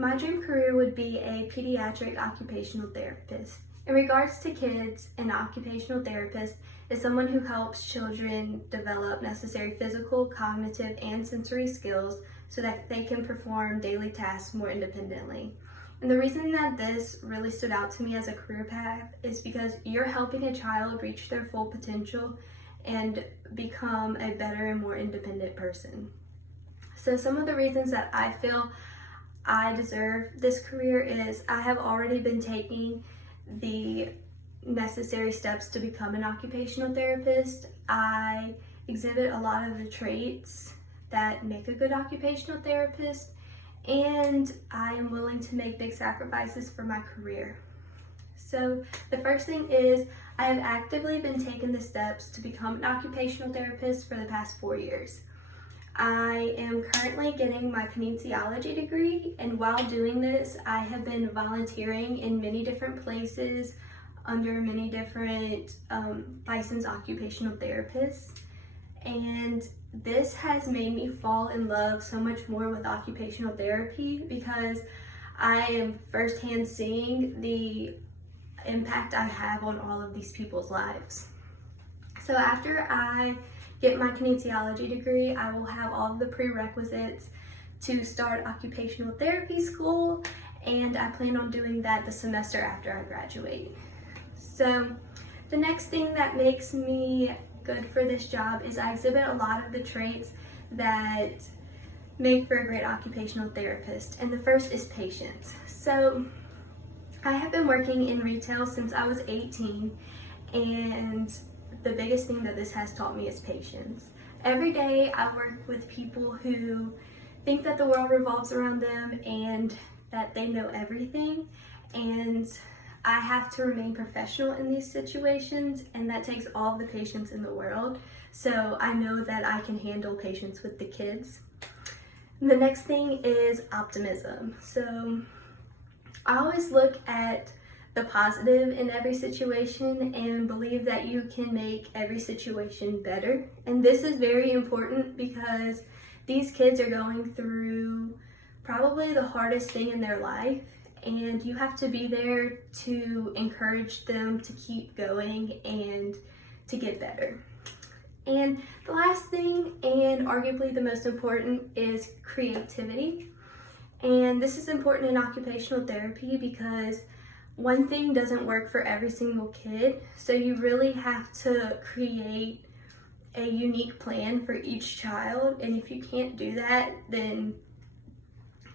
My dream career would be a pediatric occupational therapist. In regards to kids, an occupational therapist is someone who helps children develop necessary physical, cognitive, and sensory skills so that they can perform daily tasks more independently. And the reason that this really stood out to me as a career path is because you're helping a child reach their full potential and become a better and more independent person. So some of the reasons that I feel I deserve this career is I have already been taking the necessary steps to become an occupational therapist. I exhibit a lot of the traits that make a good occupational therapist, and I am willing to make big sacrifices for my career. So the first thing is I have actively been taking the steps to become an occupational therapist for the past 4 years. I am currently getting my kinesiology degree, and while doing this, I have been volunteering in many different places under many different licensed occupational therapists. And this has made me fall in love so much more with occupational therapy because I am firsthand seeing the impact I have on all of these people's lives. So after I get my kinesiology degree, I will have all of the prerequisites to start occupational therapy school, and I plan on doing that the semester after I graduate. So the next thing that makes me good for this job is I exhibit a lot of the traits that make for a great occupational therapist, and the first is patience. So I have been working in retail since I was 18, and the biggest thing that this has taught me is patience. Every day I work with people who think that the world revolves around them and that they know everything, and I have to remain professional in these situations, and that takes all the patience in the world. So I know that I can handle patience with the kids. The next thing is optimism. So I always look at the positive in every situation and believe that you can make every situation better. And this is very important because these kids are going through probably the hardest thing in their life, and you have to be there to encourage them to keep going and to get better. And the last thing, and arguably the most important, is creativity. And this is important in occupational therapy because one thing doesn't work for every single kid, so you really have to create a unique plan for each child, and if you can't do that, then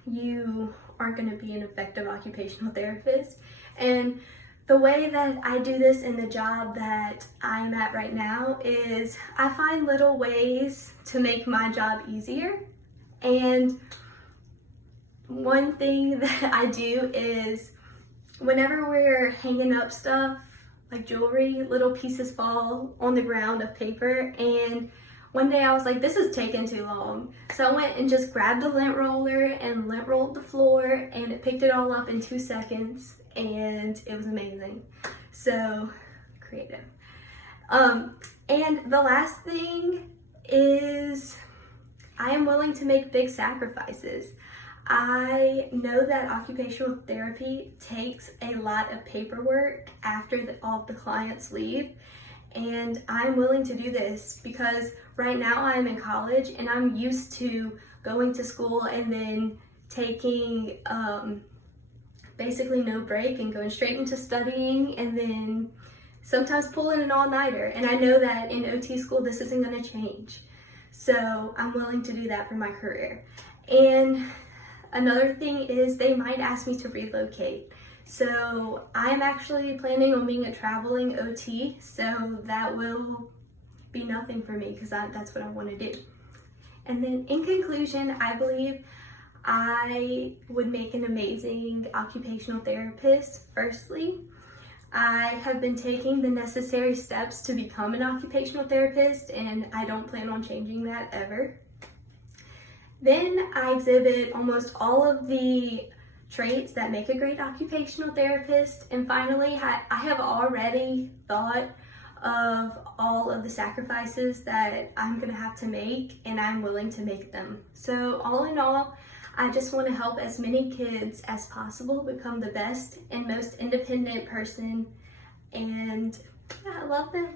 you aren't going to be an effective occupational therapist. And the way that I do this in the job that I'm at right now is I find little ways to make my job easier. And one thing that I do is whenever we're hanging up stuff like jewelry, little pieces fall on the ground of paper, and one day I was like, this is taking too long. So I went and just grabbed the lint roller and lint rolled the floor, and it picked it all up in 2 seconds, and it was amazing. So creative. And the last thing is I am willing to make big sacrifices. I know that occupational therapy takes a lot of paperwork after all of the clients leave, and I'm willing to do this because right now I'm in college and I'm used to going to school and then taking basically no break and going straight into studying, and then sometimes pulling an all-nighter. And I know that in OT school this isn't going to change, so I'm willing to do that for my career. And another thing is they might ask me to relocate. So I'm actually planning on being a traveling OT, so that will be nothing for me because that's what I want to do. And then in conclusion, I believe I would make an amazing occupational therapist. Firstly, I have been taking the necessary steps to become an occupational therapist, and I don't plan on changing that ever. Then I exhibit almost all of the traits that make a great occupational therapist. And finally, I have already thought of all of the sacrifices that I'm gonna have to make, and I'm willing to make them. So all in all, I just want to help as many kids as possible become the best and most independent person, and yeah, I love them.